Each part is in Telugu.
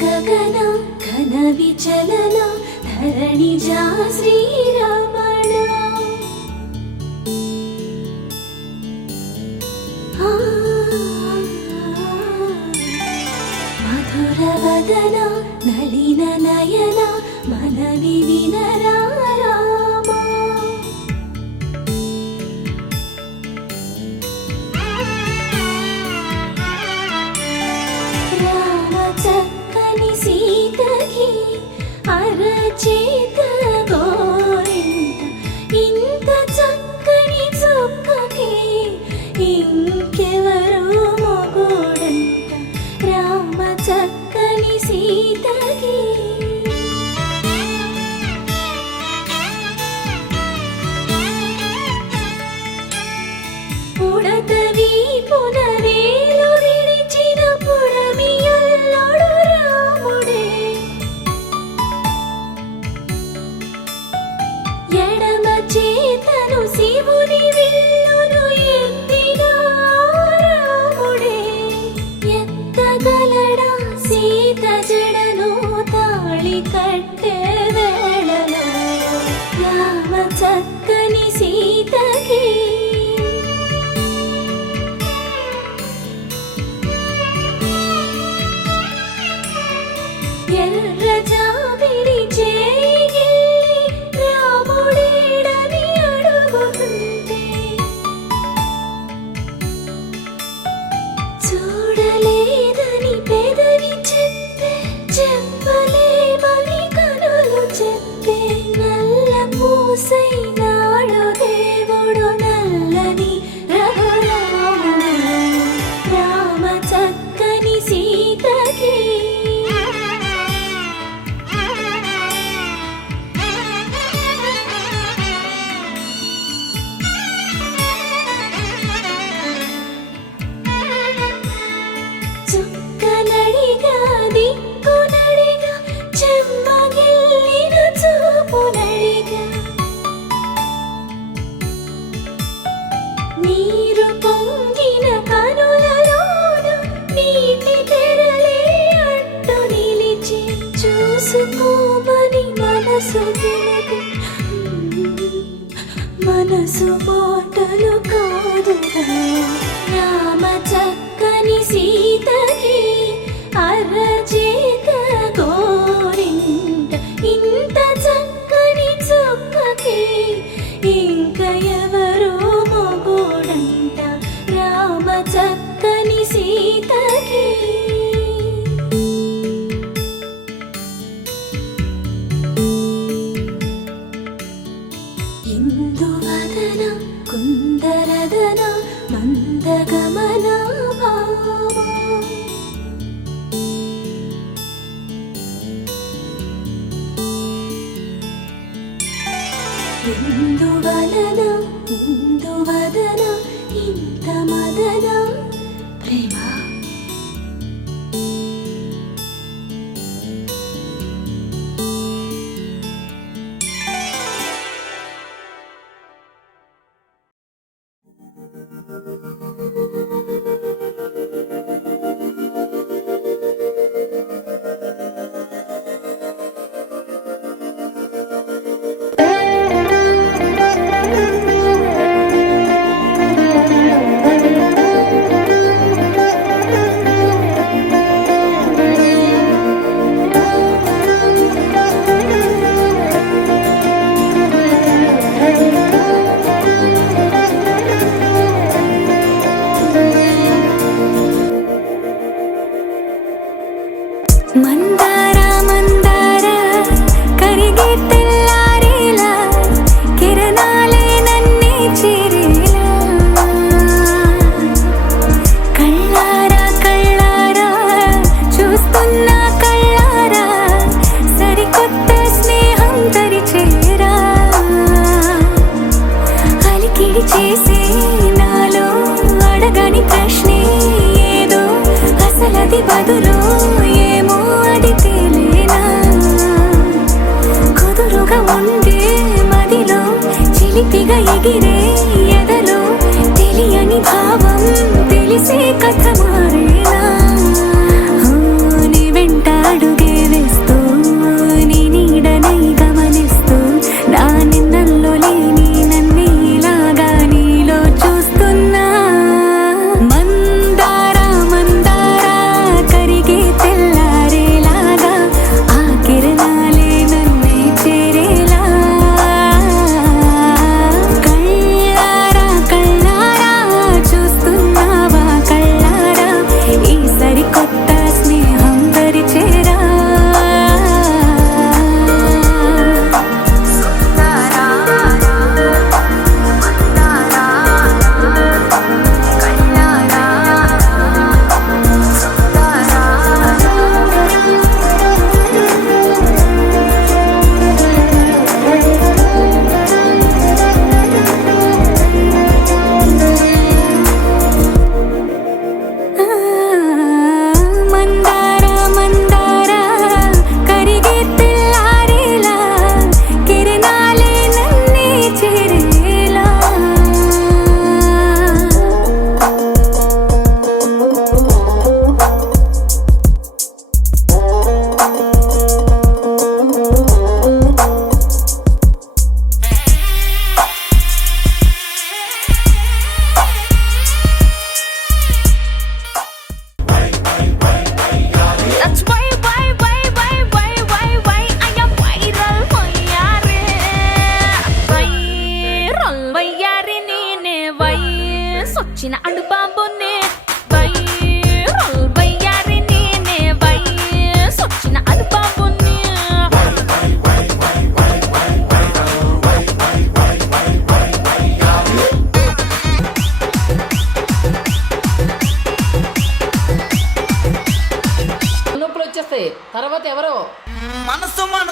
ಗಗನ ಘನ ವಿಚಲನ ಧರಣಿಜ ಶ್ರೀರಮಣ ಮಧುರ ವದನ ನಳಿನ ನಯನ ಮನವಿ ವಿನರ అరచేత గోరింట ఇంత చక్కని చుక్కకి ఇంకెవరు మొగుడంట రామ చక్కని సీతకి శివుని విల్లును ఎత్తిన రాముడే ఎత్తగలడా సీత జడను తాళి కట్టే వేళలో రామ చక్కని సీతకి ఎర్ర జాబిలి చేయి రాముడేడని అడుగుతుంటే చూడలేదని పెదవి చెప్పే చెప్పలేమని కనులు చెప్పే నల్ల పూసైనాడు దేవుడు నల్లని రఘురాముడు రామ చక్కని సీతకి చుక్కనడిగా దిక్కునడిగా చెమ్మగిల్లిన చూపునడిగా నీరు పొంగిన కనులలోన నీటి తెరలే అడ్డు నిలిచి చూసుకోమని మనసు తెలిపి మనసు మాటలు కాదుగా రామ చక్కని సీతకి అరచేత గోరింట ఇంత చక్కని చుక్కకి ఇంక ఎవరు మొగుడంట రామ చక్కని సీతకి ఇందువదన కుందరదన మందగమన భామా ఇందువలన ఇందువదన ఇంత మదన ప్రేమ మందార మందార కరిగే తెల్లారేలా కిరణాలే నన్నే చేరేలా కళ్ళారా కళ్ళారా చూస్తున్నా కళ్ళారా సరికొత్త స్నేహం తరిచేరా అలికిడి చేసే నాలో అడగని ప్రశ్నే ఏదో అసలది బదులు ఏమో అది తేలేనా కుదురుగా ఉండే మదిలో చిలిపిగా ఎగిరే ఎదలో తెలియని భావం తెలిసే కథ మారేనా నీ వెంట అడుగే వేస్తూ నీ నీడనై గమనిస్తూ నా నిన్నల్లో లేని నన్నే ఇలాగా నీలో చూస్తున్నా మందార మందార కరిగే తెల్లారేలాగా ఆ కిరణాలే నన్నే చేరేలా కళ్ళారా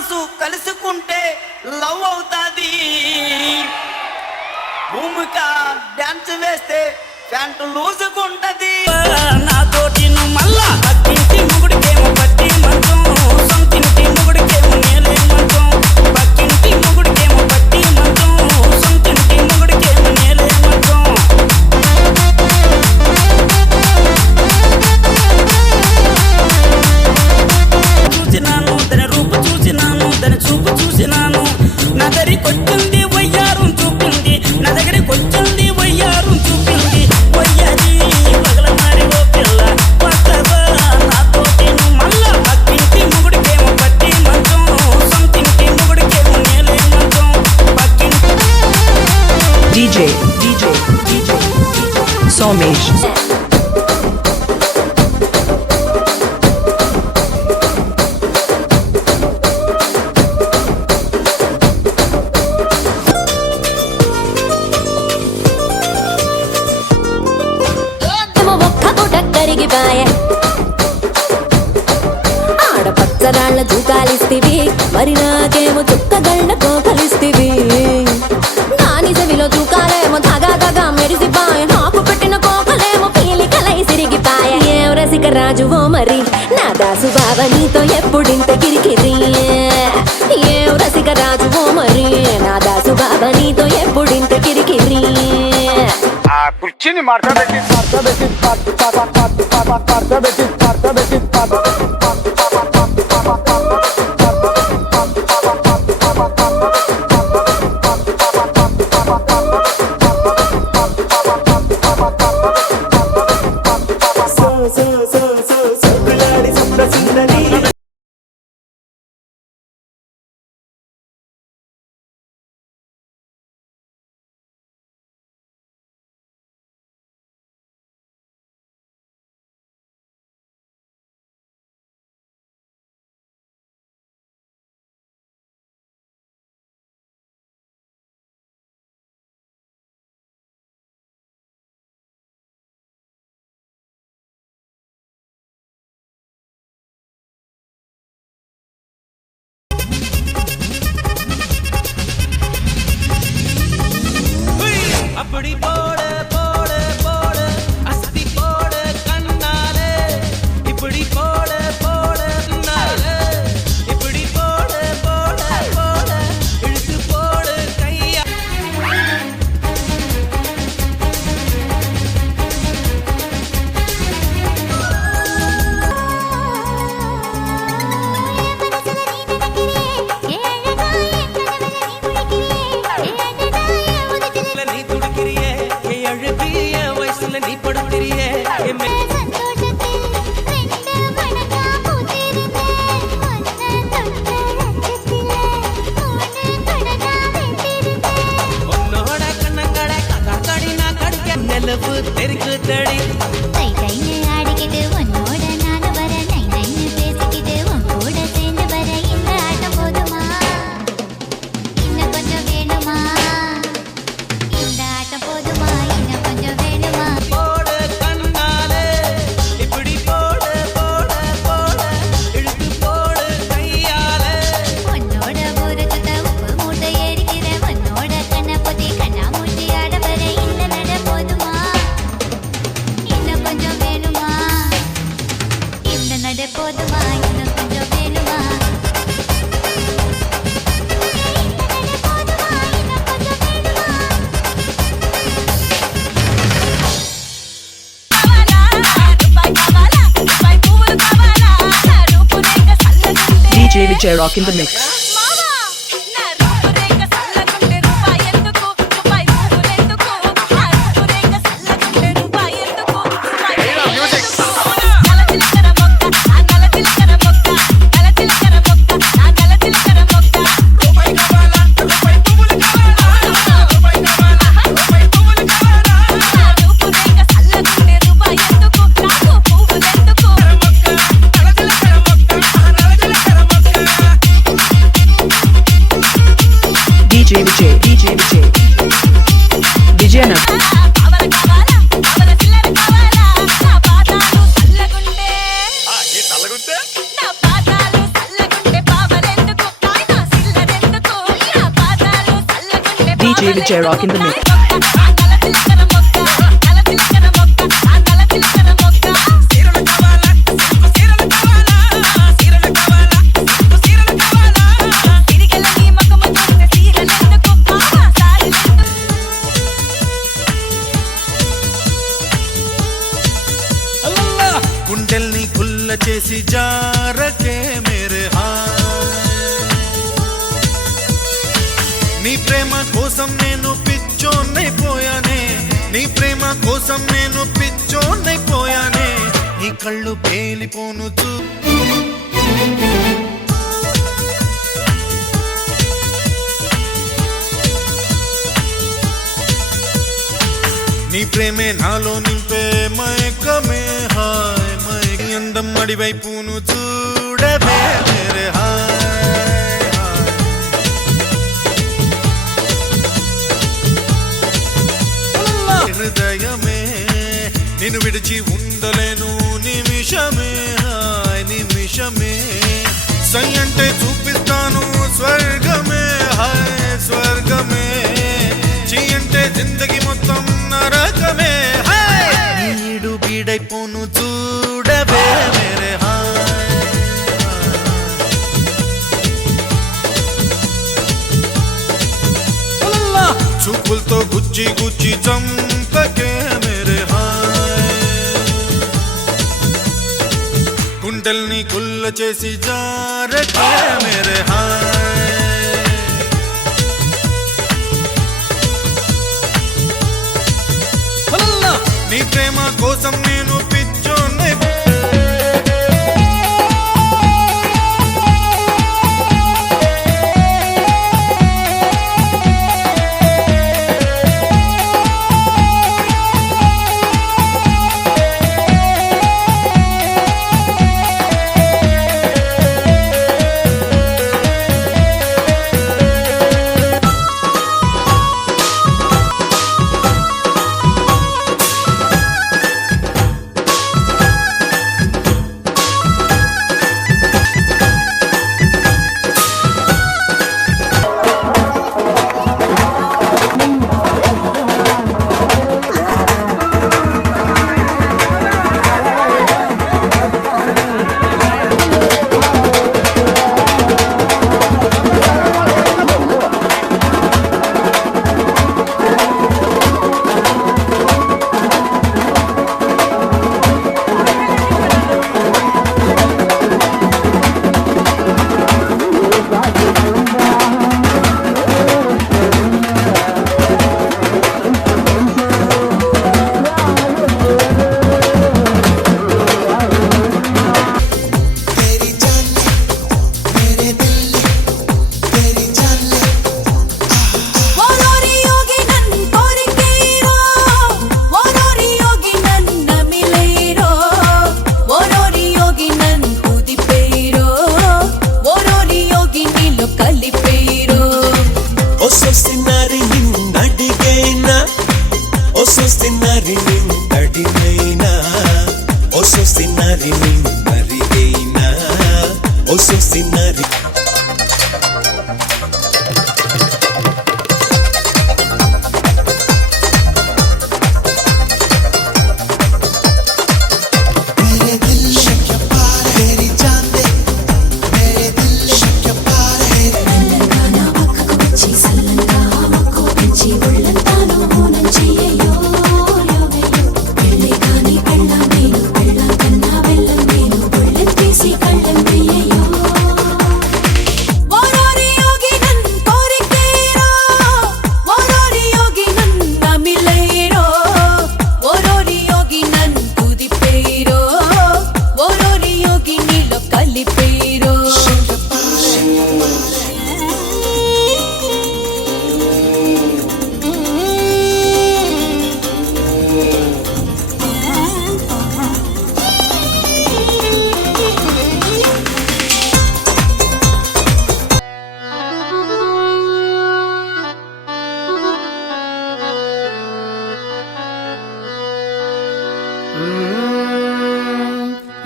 మనసు కలుసుకుంటే లవ్ అవుతాది. భూమిక డాన్స్ వేస్తే ప్యాంటు లూజుకుంటది. నాతోటి నువ్వు మళ్ళా పక్కింటి ముగుడికేమో పట్టి మంచం, సొంతింటి ముగుడికేమో నేలే మంచం. పక్కింటి ముగుడికేమో పట్టి మంచం, సొంతింటి ముగుడికేమో నేలే మంచం. చూసినాను తన రూపు, చూసినాను తన చూపు, చూసినాను నా దరి కొట్టింది వయ్యారం చూపింది, నా దగ్గరికి వచ్చింది వయ్యారం చూపింది. వయ్యాది పగల మారి ఓ పిల్ల వస్తవా నాతోటి నువ్వు మళ్ళా పక్కింటి ముగుడికేమో పట్టి మంచం, సొంతింటి ముగుడికేమో నేలే మంచం. పక్కింటి DJ Somesh. ఆడపచ్చరాళ్ళ దూకాలిస్తివి, మరి నాకేమో చుక్కగళ్ళ కోకలిస్తివి. నాని చెవిలో దూకాలేమో తగా తగా మెరిసిపాయ, నాకు పెట్టిన కోకలేమో పీలికలై సిరిగిపాయ. ఏం రసిక రాజువో మరి నా దాసు బావ నీతో ఎప్పుడింత కిరికిరి. ఏం రసిక రాజువో మరి నా దాసు బావ నీతో ఎప్పుడింత కిరికిరి. కుర్చీని మార్చబెట్టి அப்படி போடு போடு போடு அஸ்தி போடு கண்ணாலே, இப்படி போடு போடு கண்ணாலே, இப்படி போடு போடு போடு இழுத்து போடு கையா. நீ துடிக்கிறியே என் அழுகிய வயசுல நீ படுக்கிறியே உன்னோட கண்ணங்கடை கதா கடி நான் கடிக்க நிலவு தெருக்கு தடி. ஆடிக்கிட்டு உன்னோட நானு வர, நை நைன்னு பேசிக்கிட்டு உன் கூட சேர்ந்து வர. இந்த ஆட்டம் போதுமா, இன்னும் கொஞ்சம் வேணுமா? இந்த ஆட்டம் போதுமா, இன்னும் கொஞ்சம் வேணுமா? போடு கண்ணாலே, இப்படி போடு போடு போடு இழுத்து போடு கையாலே. உன்னோட ஊரை சுத்த உப்பு மூட்டை ஏறிக்கிற, உன்னோட கண்ணை பொத்தி கண்ணா மூட்டி ஆட வர. இந்த நட போதுமா, இன்னும் கொஞ்சம் வேணுமா? இந்த நட போதுமா, இன்னும் கொஞ்சம் வேணுமா? இந்த நட போதுமா, இன்னும் கொஞ்சம் வேணுமா? DJ Vijay Rock in the mix. DJ Vijay Vijayanagar. చల్లగుంటే నా పాదాలు చల్లగుంటే పావలెందుకు, నా DJ Vijay Rock in the mix. గుండెల్ని గుల్ల చేసి జారకే మేరే నీ ప్రేమ కోసం నేను పిచ్చోన్నైపోయానే నీ ప్రేమ కోసం నేను పిచ్చోన్నైపోయానే నీ కళ్ళు పేలిపోను నీ ప్రేమే నాలో నింపే మైకమే హాయ్ అందం అడివైపును చూడవే మేరే హృదయమే నిన్ను విడిచి ఉండలేను నిమిషమే హాయ్ నిమిషమే సై అంటే చూపిస్తాను స్వర్గమే హాయ్ స్వర్గమే చీ అంటే జిందగీ మొత్తం నరకమే హాయ్ ఈడు బీడైపోను చూడవే మేరే చూపులతో గుచ్చి గుచ్చి చంపకే మేరే గుండెల్ని గుల్ల చేసి జారకే మేరే నీ ప్రేమ కోసం నేను పిచ్చోన్నై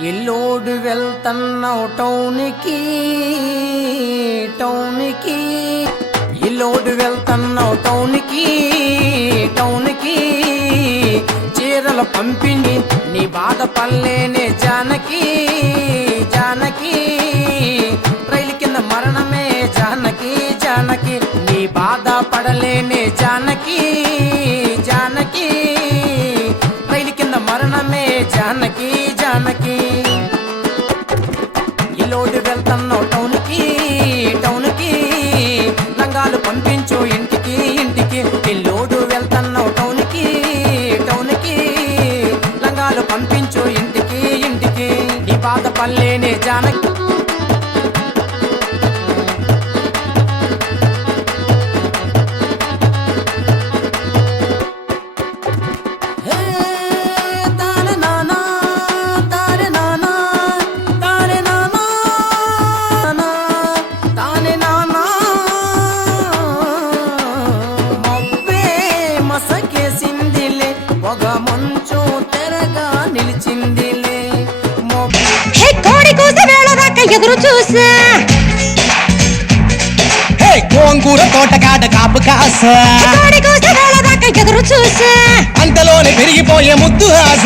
ఎల్లోడు వెళ్తన్నావు టౌన్కి ఎల్లోడు వెళ్తన్నావు టౌన్కి చీరల పంపిణీ నీ బాధ పల్లేనే జానకి రైలు కింద మరణమే జానకి నీ బాధ పడలేనే జానకి రైలు కింద మరణమే జానకి ఇల్లోడు వెళ్తున్నావు టౌన్కి లంగాలు పంపించు ఇంటికి ఇల్లోడు వెళ్తున్నావు టౌన్కి లంగాలు పంపించు ఇంటికి నీ బాధ పల్లేనే జానకి ఎదురు చూసా గోంగూర తోటకాడ కాపు కాస ఎదురు చూసా అంతలోనే పెరిగిపోయే ముద్దు ఆశ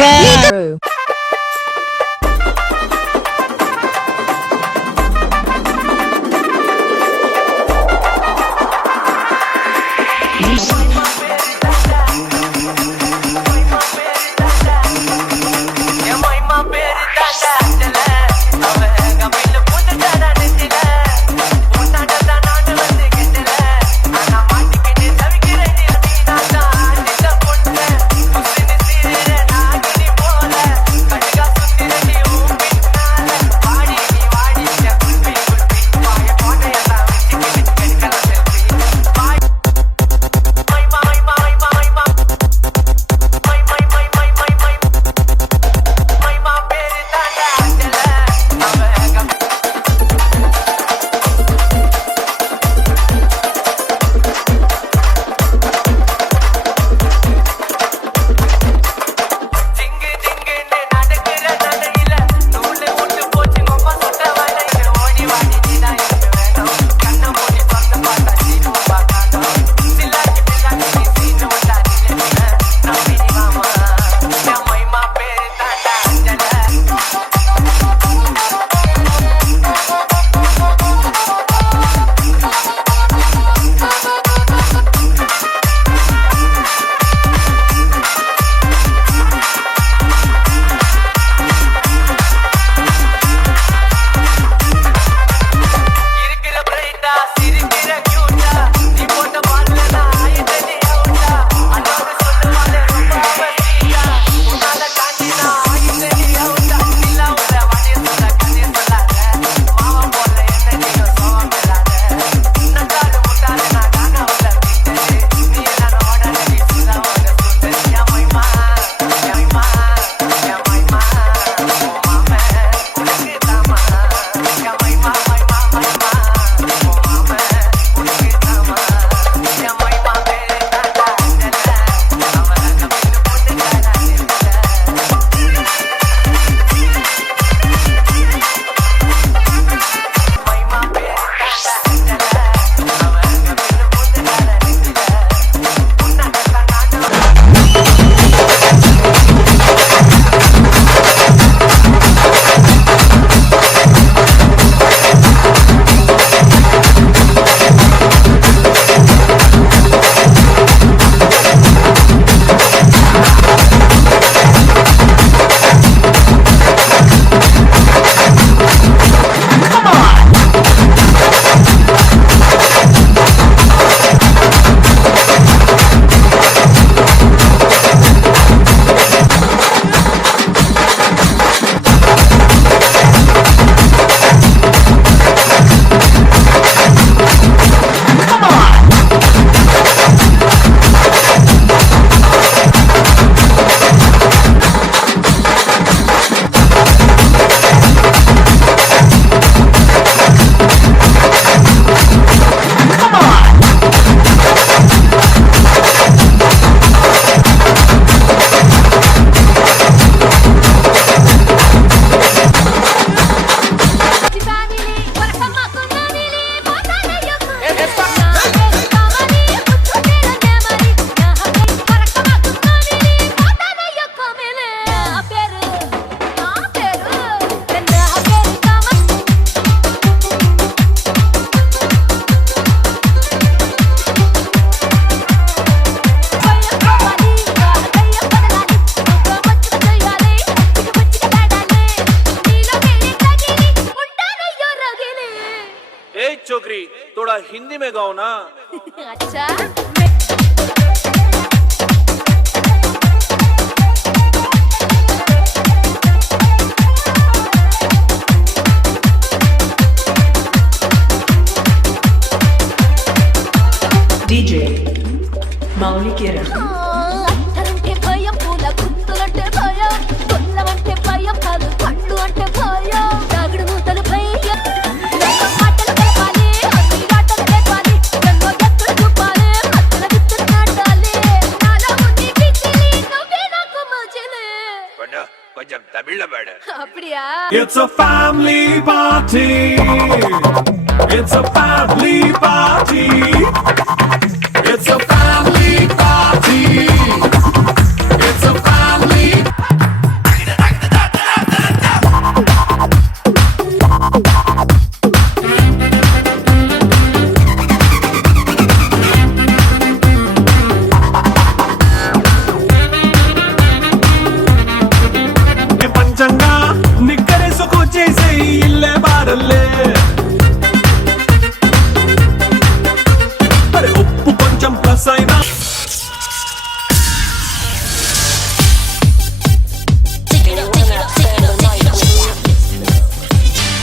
थोड़ा हिंदी में गाओ ना। अच्छा DJ Mauli Kiran. అట్టంటే భయం పూల గుత్తులంటే భయం కొల్లమంటే భయం కాదు కళ్ళు అంటే భయం తాగుడు మూతలు భయం మాటలు కలపాలి అన్ని ఆటలు లేపాలి ఎన్నో ఎత్తులు చూపాలి మధ్యల విత్తులు నాటాలి నాలో ఉంది పిచ్చిలి నువ్వే నాకు మజిలే కొంచెం తమిళ్లో పాడు. அப்படியா It's a family party. It's a family party. It's a family party. It's a family. పంచంగా నిక్కరేసుకొచ్చేసే ఇల్లే బారల్లే అరే ఉప్పు కొంచెం ప్లస్ అయినా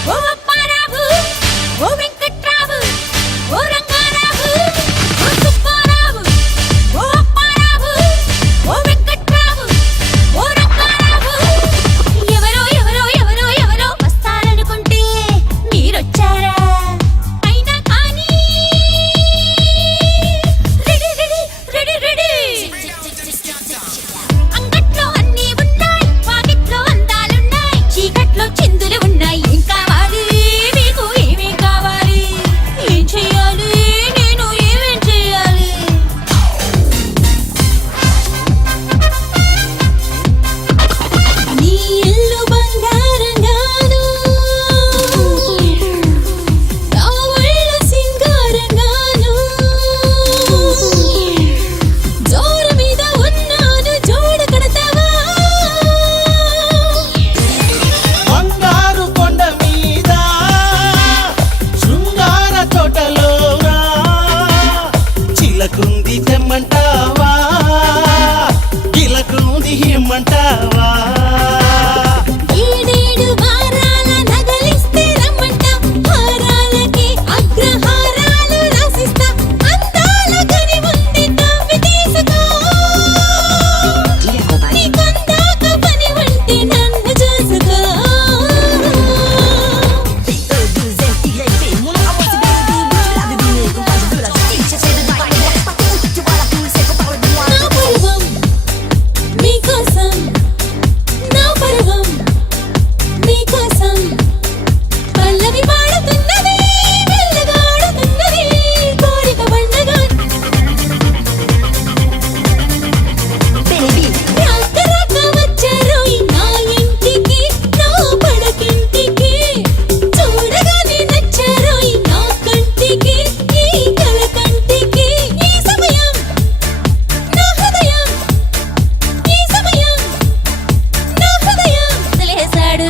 ఓ అప్పారావు ఓ వెంకట్రావు ఓ రంగారావు ఓ సుబ్బారావు ఓ అప్పారావు ఓ వెంకట్రావు ఓ రంగారావు ఎవరో ఎవరో ఎవరో ఎవరో వస్తారనుకుంటే మీరొచ్చారా అయినా కానీ రెడీ రెడీ రెడీ రెడీ అంగట్లో అన్నీ ఉన్నాయి వాకిట్లో అందాలున్నాయి చీకట్లో చిందులు ఉన్నాయి ఏం కావాలి మీకు ఏమేం కావాలి ఏం చెయ్యాలి నేను ఏమేం చెయ్యాలి నీ ఇల్లు బంగారంగాను నా ఒళ్ళు సింగారంగాను జోరు మీద ఉన్నాను జోడు కడతావా బంగారు కొండ మీద శృంగార తోటలోనా చిలకుంది తెమ్మంటావా గిలకుంది ఇమ్మంటావా ఏడేడు వారాల నగలిస్తే రమ్మంట హారాలకి అగ్రహారాలు రాసిస్తా అందాల గని ఉంది తవ్వి తీసుకో నీకందాక పని వంటి నన్ను చూసుకో నా పరువం మీకోసం నా పరువం మీకోసం పల్లవి పాడుతున్నది వెళ్ళగాడుతున్నది కోరిక పండగ రాక రాక వచ్చారు నా ఇంటికి నా పడకింటికి చూడగానే నచ్చారు నా కంటికి ఈ కల కంటికి ఈ సమయం నా హృదయం ఈ సమయం నా హృదయం వదిలేశాడు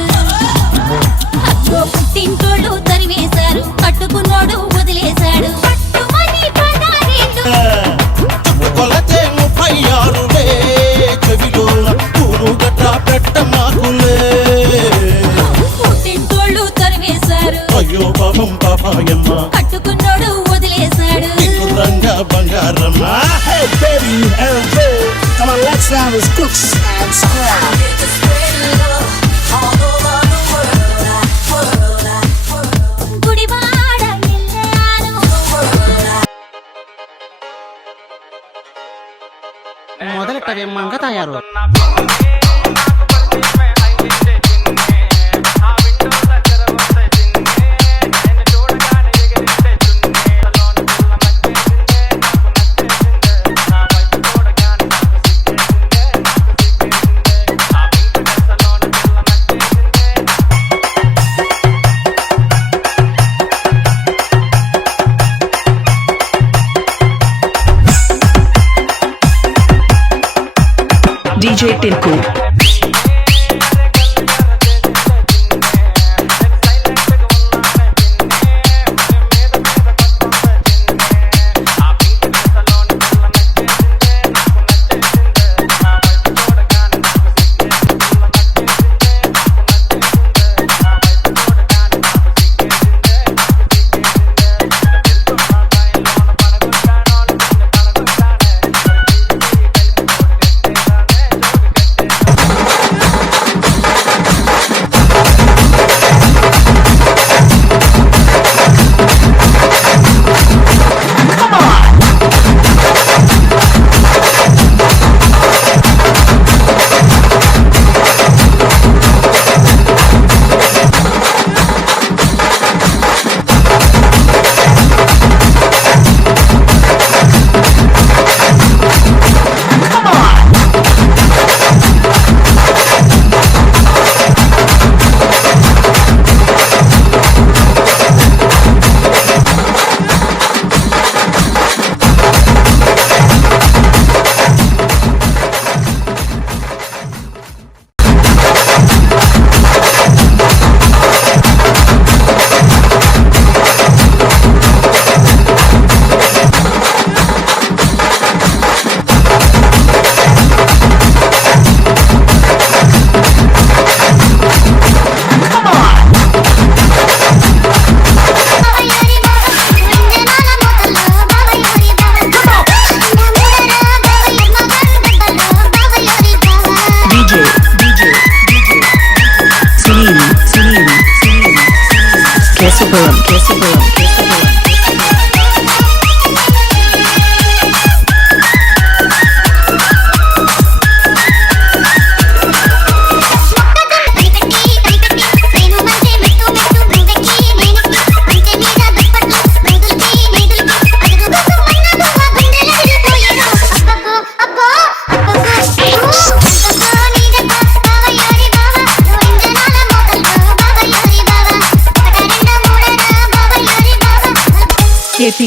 అక్కో పుట్టింటోళ్ళు తరివేశారు కట్టుకున్నోడు వదిలేశాడు పట్టుమని పడారేండు కొలతే 36 చెవిలోన పూలు గట్రా పెట్ట మాకులే పుట్టింటోళ్ళు తరివేశారు అయ్యో పాపం పాపాయమ్మ కట్టుకున్నోడు వదిలేశాడు Ranga Bangaramma Hey baby, hey, come on, let's have this cooks and square. Gudivada ఎల్లాను మొదలెట్టవే Manga తయారు DJ Tinku.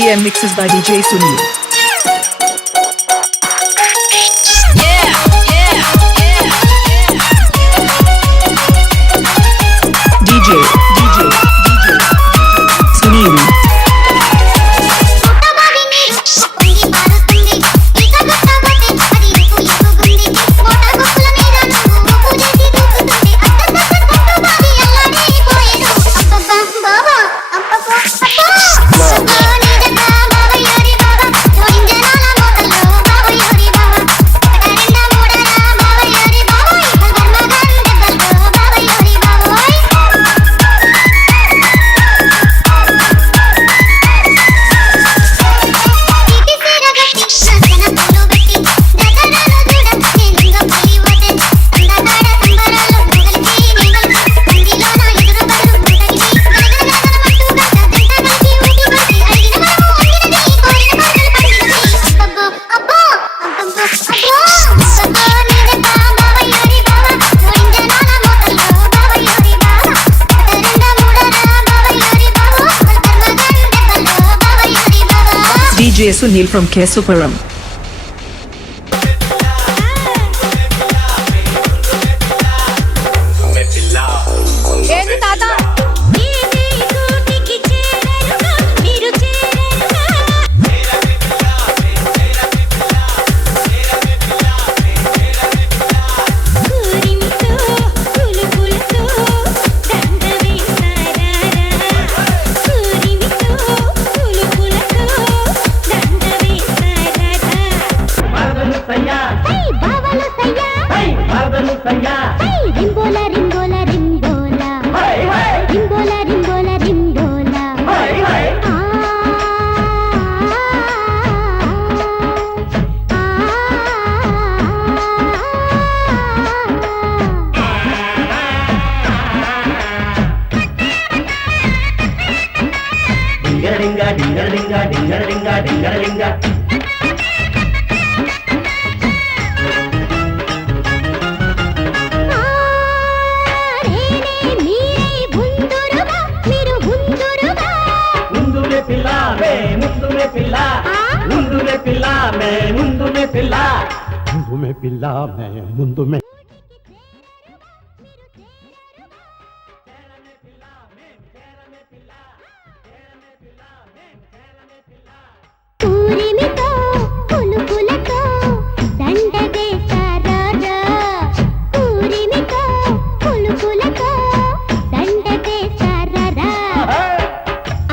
EDM mixes by DJ Sunil. DJ Sunil. DJ Sunil from Kesuparam. ఏంది తాత రింబోలా రింబోలా రింబోలా రింబోలా రింబోలా రింబోలా డింగరలింగా డింగరలింగా డింగరలింగా డింగరలింగా ముందు పూరిమితో పులుపులతో దండగేశారా పూరిమితో పులుపులతో దండగేశారా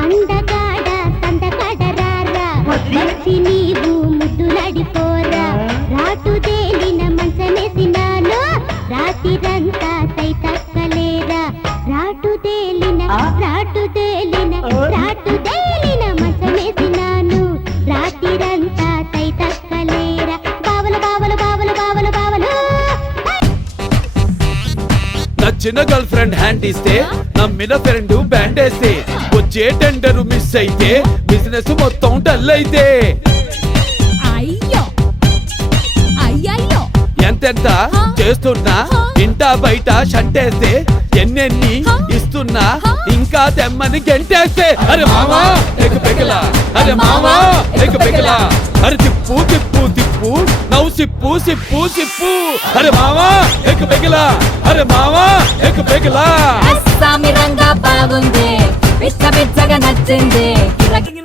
అందగాడ సందగాడరారా వచ్చి నీవు ముద్దులాడిపోరా రాటు తేలిన మంచమేసినాను రాతిరంతా తైతక్కలేరా రాటు తేలిన మంచమేసినాను రాతిరంతా తైతక్కలేరా బావలు బావలు బావలు బావలు బావలు నచ్చిన గర్ల్ ఫ్రెండ్ హ్యాండ్ ఇస్తే నమ్మిన ఫ్రెండ్ బ్యాండ్ వేస్తే వచ్చే టెండర్ మిస్ అయితే బిజినెస్ మొత్తం డల్ అయితే అయ్యో అయ్యయ్యో ఎంతెంత చేస్తున్నా ఇంటా బయట షంటేస్తే ఎన్నెన్ని ఇస్తున్నా ఇంకా తెమ్మని గెంటేస్తే అరే మామా ఎక్ పెగలా అరే మామా ఎక్ పెగలా అరే తిప్పు తిప్పు తిప్పు నవ్వు సిప్పు సిప్పు సిప్పు అరే మామా ఎక్ పెగలా అరే మామా ఎక్ పెగలా అస్సామి రంగా బాగుంది పిచ్చ పిచ్చగా నచ్చింది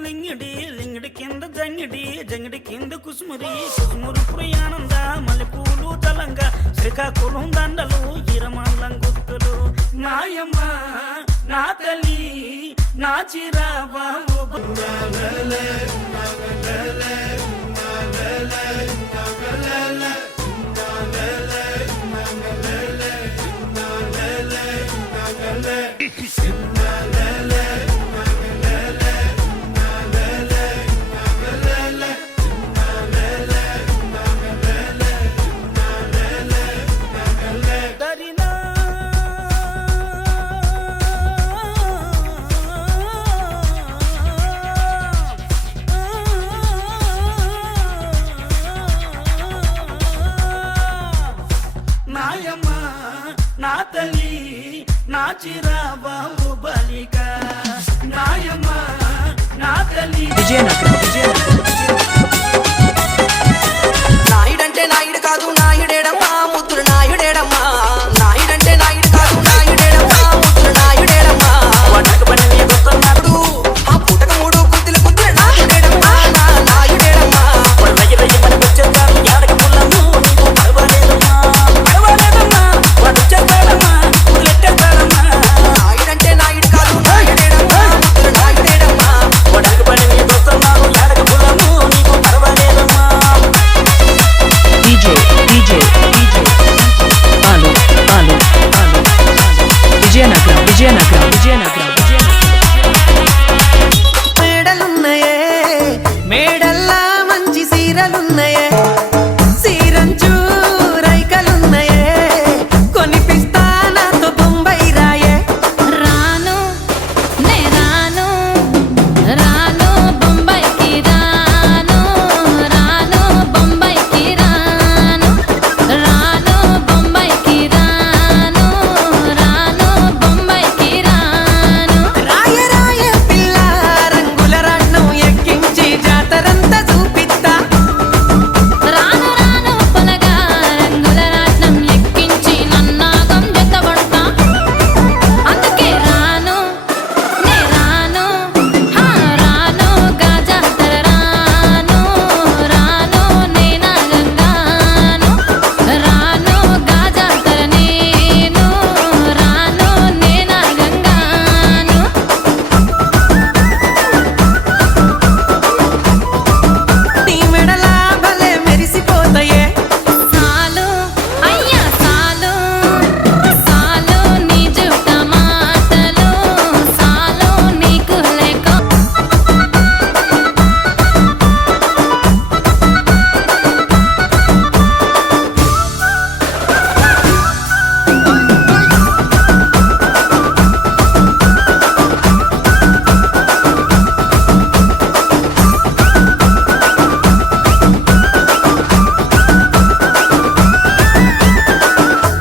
లింగిడి లింగిడి కింద జంగిడి జంగిడి కింద కుసుమురి కుసుమురు ప్రయాణంగా మల్లెపూలు తలంగా శ్రీకాకుళం దండలు ఇరమల్లం గుర్తులు నాయమ్మ నా తల్లి నా చిరాబాబు నాయమ్మ నా తల్లి నా చిరాబాబు బలిక నాయమ్మ నా తల్లి Vijayanagaram. నాయుడంటే నాయుడు కాదు నాయుడేడమ్మా ముద్దులు నాయుడేడమ్మా నాయుడంటే నాయుడు కాదు నాయుడేడమ్మా ముద్దులు నాయుడేడమ్మా వంటకు పని మీద వస్తున్నాడు ఆ పుట్టక మూడు గుద్దులు గుద్దులు నాయుడేడమ్మా నా నాయుడేడమ్మా రయ్య రయ్య పని వచ్చేద్దాం ఏడకి పుల్లము నీకు పర్వాలేదమ్మా పర్వాలేదమ్మా వాడు వచ్చేస్తాడమ్మా వదిలెట్టేస్తాడమ్మా నాయుడంటే నాయుడు కాదు నాయుడేడమ్మా ముద్దులు నాయుడేడమ్మా వంటకు పని మీద వస్తున్నాడు ఏడకి పుల్లము నీకు పర్వాలేదమ్మా DJ. Alu. Vijayanagaram. మేడలున్నాయే మేడల్లా మంచి సీరలున్నాయే సీరంచు రైకలున్నాయే కొనిపిస్తా నాతో బొంబాయి రాయే రాను నే రాను రాను బొంబాయికి రాను రాను బొంబాయికి రాను రాను బొంబాయికి రాను రాను బొంబాయికి రాను రాయ రాయ పిల్ల రంగుల రాట్నం ఎక్కించి జాతరంతా చూపిస్తా రాను రాను పొలగా రంగుల రాట్నం ఎక్కించి నన్నాగం జతబడతా అందుకే రాను నే రాను హా రాను గాజాతర రాను రాను నే నాగంగాను రాను గాజాతర నేను రాను నే నాగంగాను నీ మెడలా భలే మెరిసిపోతాయే సాలు అయ్యా సాలు సాలు నీ జుట్ట మాటలు సాలు నీకు లేక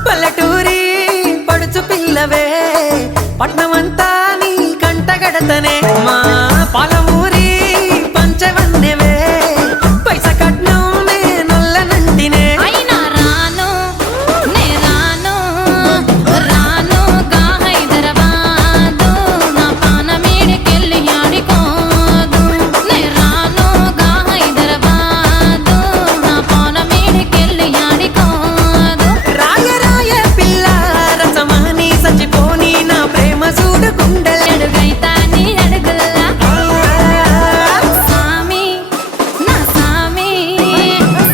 పల్లెటూరి పడుచు పిల్లవే పట్నమంతా నీ కంటగడతనే మా పాలమూరి పంచవన్నెవే పైస కట్నం నే నొల్లనంటినే అయినా రాను నే రాను రాను గా హైదరాబాదు నా పానమీడికెళ్ళి ఆడికోదు నే రాను గా హైదరాబాదు నా పానమీడికెళ్ళి ఆడికోదు రాయ రాయ పిల్ల రసమాని సచిపోని నా ప్రేమ చూడు గుండెలే అడుగైతా నీ అడుగుల్లా సామి నా సామి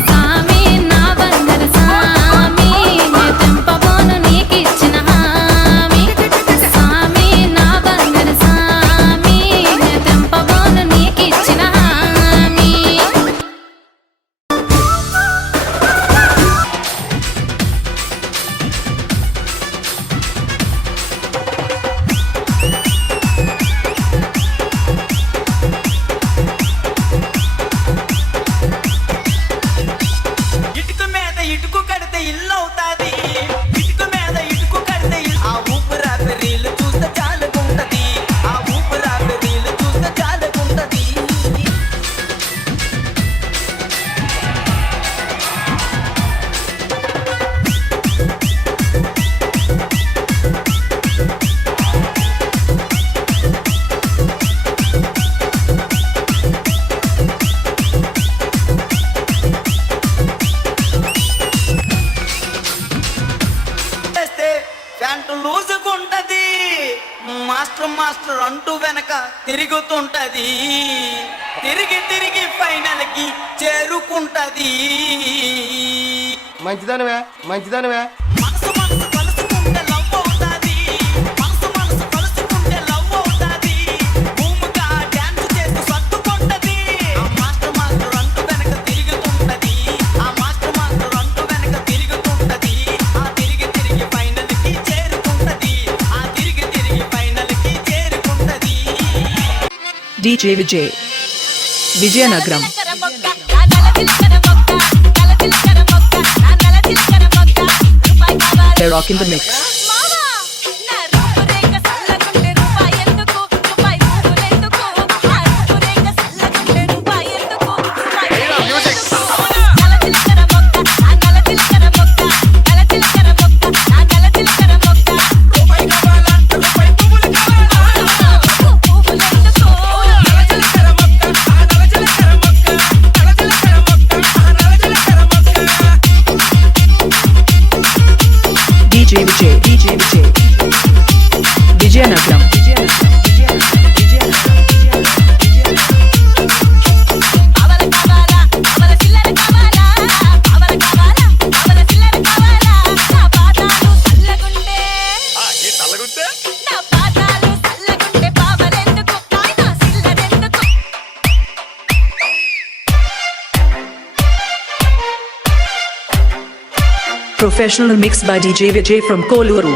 సామి నా బంగారు సామి నే తెంపబోను నీకిచ్చిన హామీ సామి నా బంగారు సామి నే తెంపబోను నీకిచ్చిన హామీ ఇటుక మీద ఇటుకు కడితే ఇల్లు అవుతాది ఇటుక మీద ఇటుకు కడితే ఆ ఊపిరాపి రీలు చూస్తే చాలుకుంటది ఆ ఊపిరాపి రీలు చూస్తే చాలుకుంటది చేస్తే ప్యాంటు లూజుకుంటది మాస్టర్ అంటూ వెనక తిరుగుతుంటది తిరిగి తిరిగి ఫైనల్ కి చేరుకుంటది మంచిదనవే మనసు మనసు కలుసుకుంటే లవ్ అవుతాది మనసు మనసు కలుసుకుంటే లవ్ అవుతాది భూమిగా డాన్స్ చేస్తూ సర్దుకుంటది ఆ మాస్టర్ అంటూ వెనక తిరుగుతుంటది ఆ మాస్టర్ అంటూ వెనక తిరుగుతుంటది ఆ తిరిగి తిరిగి ఫైనల్ కి చేరుకుంటది ఆ తిరిగి తిరిగి ఫైనల్ కి చేరుకుంటది DJ Vijayanagaram. They're rocking the mix. Professional mix by DJ Vijay from Koluru.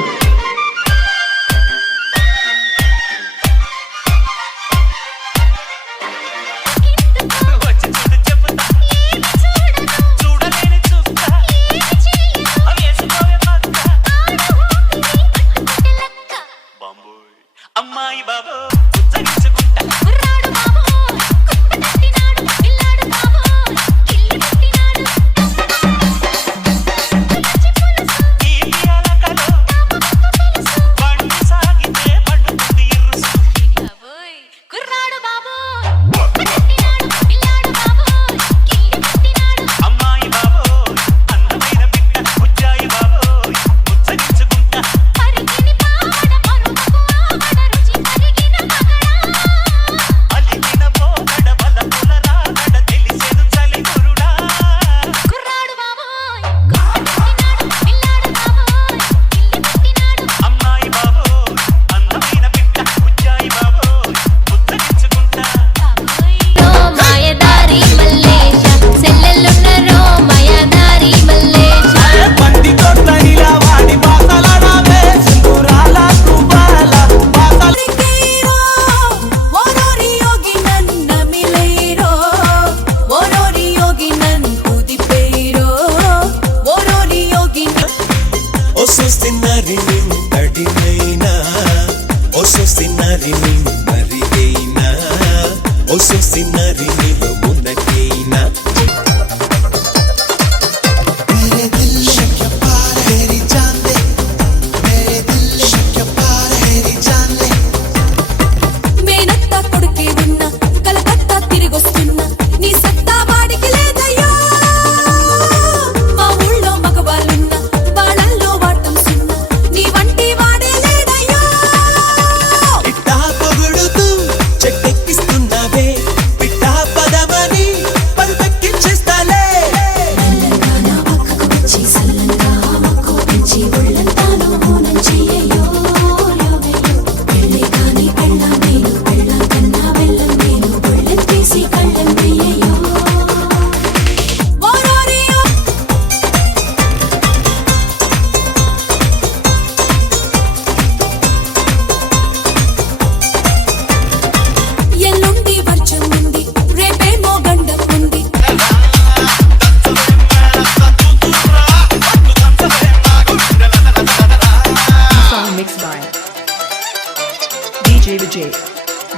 DJ Vijay,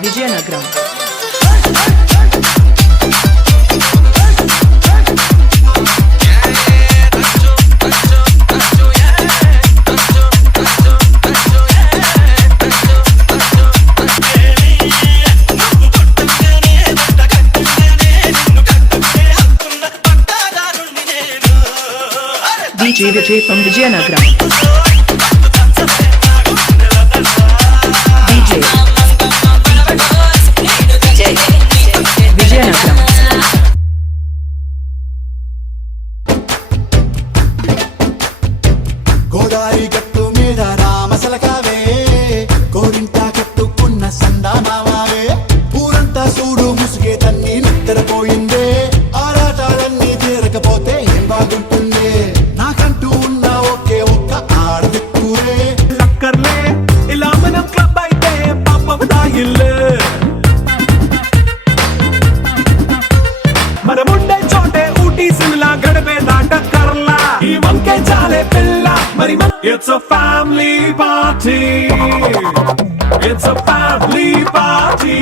Vijayanagaram. DJ Vijay from Vijayanagaram. DJ Vijayanagaram. Godavari గట్టు మీద రామసలకావే కోరింటా కట్టుకున్న సందామావే ఊరంతా చూడు ముసుగే తన్ని నిద్రపోయిందే ఆరాటాలన్నీ తీరకపోతే ఏం బాగుంటుంది నాకంటూ ఉన్న ఒకే ఒక్క ఆడదిక్కురే లక్కర్లే ఇలా మనం క్లబ్ అయితే పాపం దాయిల్లే మనముండే చోటే ఊటీ సిమ్లా గడపే దాటక్కర్లా ఈ వంకే చాలే పిల్ల మరి It's a family party. It's a family party.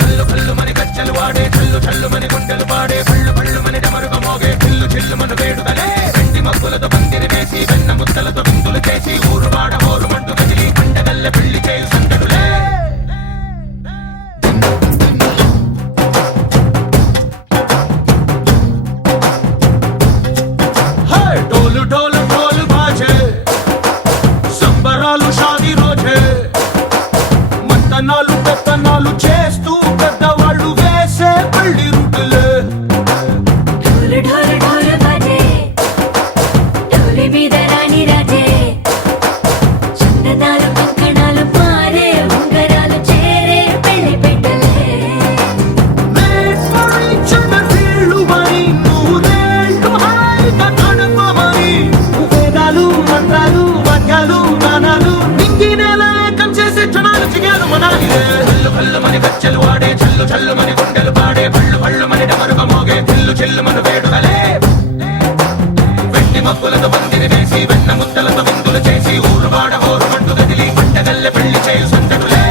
కల్లు కల్లు మని కచ్చలు వాడే కల్లు చల్లు మని గుండెలు పాడే కళ్ళు కళ్ళు మని డమరుగ మోగే చిల్లు చిల్లు మన వేడుదలే వెండి మబ్బులతో పందిరి వేసి వెన్న ముద్దలతో బిందులు చేసి ఊరు వాడ హోరు మంటు కదిలి పండగల్ల పెళ్లి చేయు సందడులే డోలు డోలు డోలు బాజే సంబరాలు షాది రోజే మత్తనాలు పెత్తనాలు చేస్తూ పెద్దవాళ్ళు వేసే పెళ్లి రుటులే కచ్చెలు వాడే చల్లు చల్లు మని గుండెలు పాడే పళ్ళు పళ్ళు మని డమరుగ మోగే చిల్లు చిల్లు మన వేడుకలే వెండి మబ్బులతో పందిరి వేసి వెన్న ముద్దలతో విందులు చేసి ఊరు వాడ హోరు మంటు గదిలి పంటగల్లె పెళ్లి చేయు సంతడులే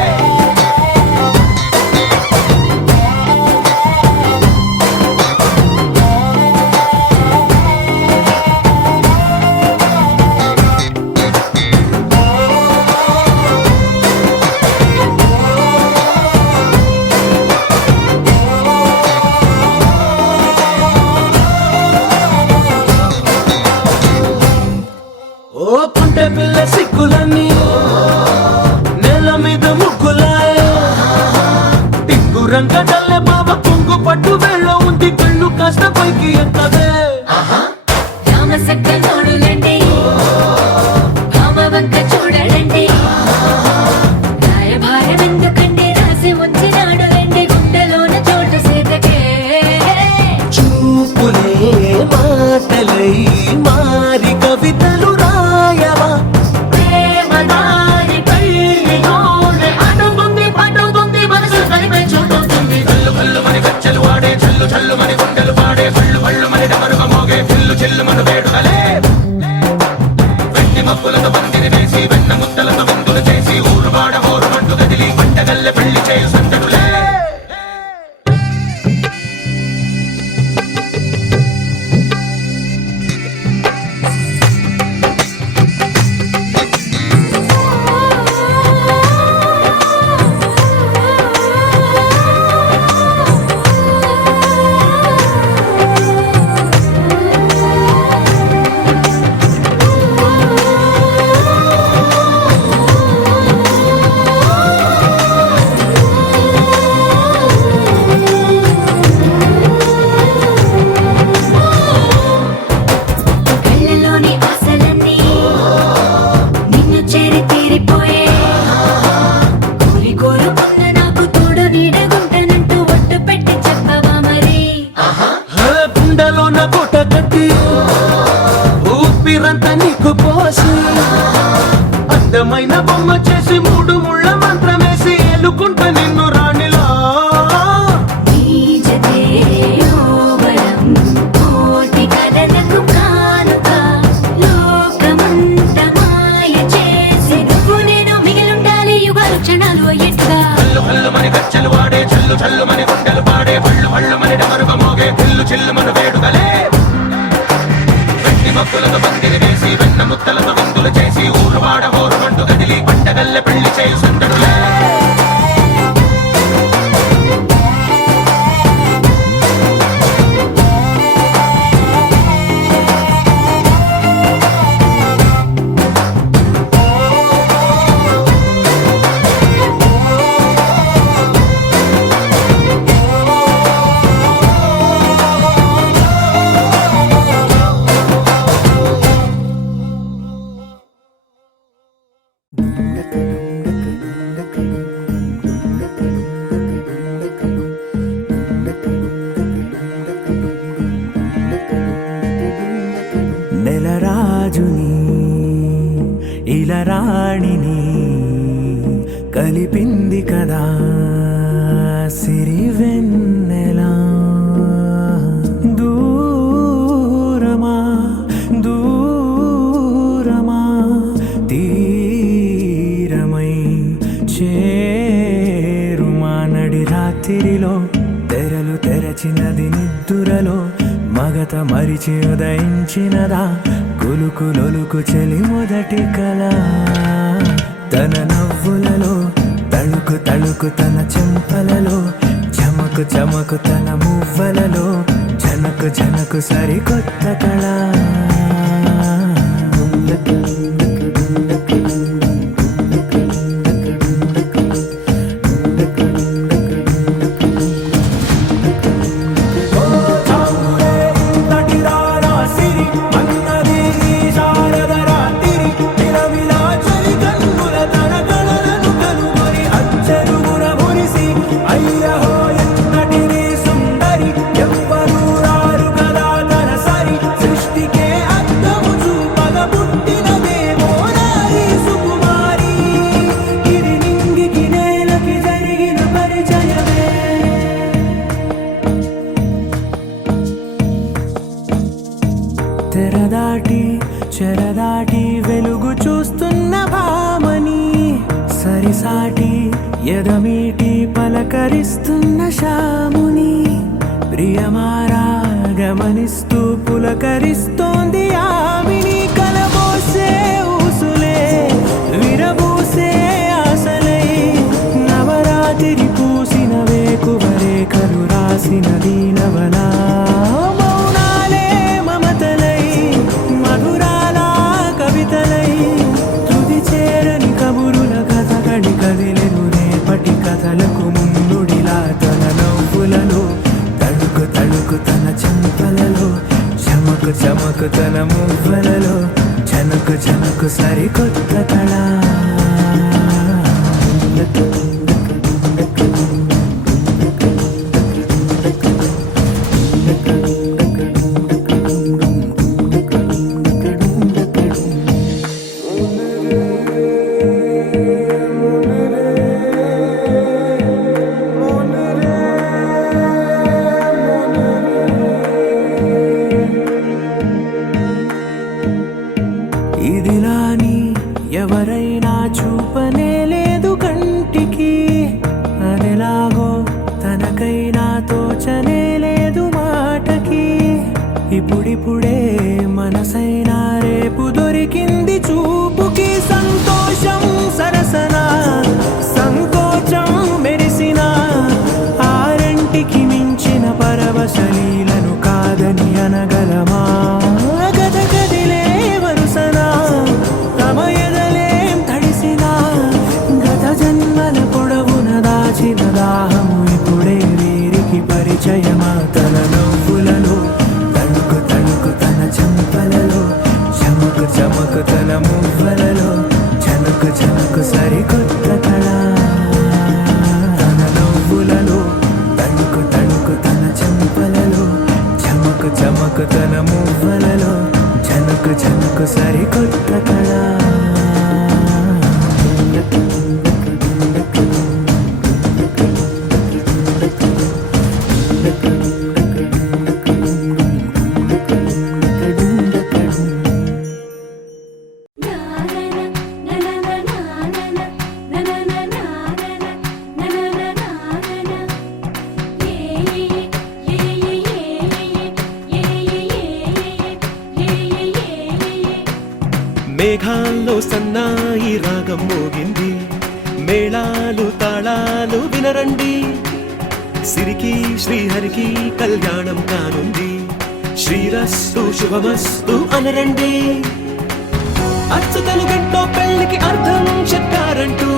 ఓ పుంటె పిల్ల సిక్కులన్నీ నేల మీద ముగ్గులాయ టిక్కు రంగడల్లె బాబ కొంగు పట్టు వెళ్ళ ఉంది కళ్ళు కాస్త పైకి ఎత్తదే రామసక్కనోడులండి రామవంక చూడలండి రాయభారం ఎందుకండి రాసి ఉంచినాడు రండి గుండెలోన చోటు సీతకే చూపులే మాటలై మారి కవితలు రాయవా ప్రేమదారి పెళ్ళిలోనే అడుగుంది పడుగుంది మనసు కలిపే చూడుతుంది కల్లు కల్లు మని కచ్చెలు వాడే చల్లు చల్లు మని గుండెలు పాడే పళ్ళు పళ్ళు మని డమరుగ మోగే చిల్లు చిల్లు మన వేడుకలే వెండి మబ్బులతో పందిరి వేసి వెన్న ముద్దలతో విందులు చేసి ఊరు వాడ హోరు మంటు గదిలి పంటగల్లె పెళ్లి చేయు సంతడులే కళ్ళలోని ఆశలన్నీ నిన్ను చేరి తీరిపోయే కోరి కోరుకున్న నాకు తోడు నీడగుంటానంటూ ఒట్టు పెట్టి చెప్పవా మరి గుండెలోన కోట కట్టి ఊపిరంతా నీకు పోసి అందమైన బొమ్మ చేసి మూడు ముళ్ళ మంత్రమేసి ఎలుకుంటా నిన్ను రాణిలా నీజతే యోవరం కోటి కలలకు కానుక లోకమంత మాయ చేసి నువ్వు నేను మిగిలుండాలి యుగాలు క్షణాలు అయ్యేట్టుగా కల్లు కల్లు మని కచ్చెలు వాడే చల్లు చల్లు మని గుండెలు పాడే పళ్ళు పళ్ళు మని డమరుగ మోగే చిల్లు చిల్లు మన వేడుకలే వెండి మబ్బులతో పందిరి వేసి వెన్న ముద్దలతో విందులు చేసి ఊరు వాడ హోరు మంటు గదిలి పంటగల్లె పెళ్లి చేయు సంతడులే నెలరాజుని ఇలా రాణిని కలిపింది కదా సిరి వెన్నెలా దూరమా దూరమా తీరమై చేరుమా నడి రాత్రిలో తెరలు తెరచినది నిద్దురలో మగత మరిచి ఉదయించినదా కులుకు లొలుకు చెలి మొదటి కళ తన నవ్వులలో తళుకు తళుకు తన చెంపలలో చమకు చమకు తన మువ్వలలో జనకు జనకు సరికొత్త కళ సృష్టికే అర్థము చూపగ పుట్టినదే పలకరిస్తున్న శాముని ప్రియమారా గమనిస్తూ పులకరిస్తోంది ఆవిని కలబోసే ఊసులే విరబూసే ఆశలై నవరాత్రి పూసిన వేకువరే కలు రాసిన దీనవలా మౌనాలే మమతలై మధురాల కవితలై తుది చేరని కబురుల కథ కడి కదిలెను రేపటి కథలకు ముందుడిలా తన నవ్వులలో తడుకు తడుకు తన చెంపలలో చమకు చమకు తన మువ్వలలో చనకు చనకు సరికొత్త కళ ఇదిలాని ఎవరైనా చూపనే లేదు కంటికి అదెలాగో తనకైనా తోచనే లేదు మాటకి ఇప్పుడిప్పుడే మనసైనా రేపు దొరికింది చూపుకి సంతోషం సరసన సంకోచం మెరిసిన ఆరంటికి మించిన పరవశలీలను కాదని అనగలమా గద గదిలే వరుసనా తమ ఎదలేం తడిసినా గత జన్మల పొడవున దాచిన దాహము ఇప్పుడే వీరికి పరిచయమా తన నవ్వులలో తణుకు తణుకు తన చెంపలలో చమకు చమకు తన మువ్వలలో చనకు చనకు సరికొత్త కళ తన నవ్వులలో తణుకు తణుకు తన చెంపలలో చమకు చమకు తన మువ్వలలో చనకు చనకు సరికొత్త కళ మేఘాల్లో సన్నాయి రాగం మోగింది మేళాలు తాళాలు వినరండి సిరికి శ్రీహరికి కళ్యాణం కానుంది శ్రీరస్తు శుభమస్తు అనరండి అచ్చతలు గంటో పెళ్లికి అర్థం చెప్పారంటూ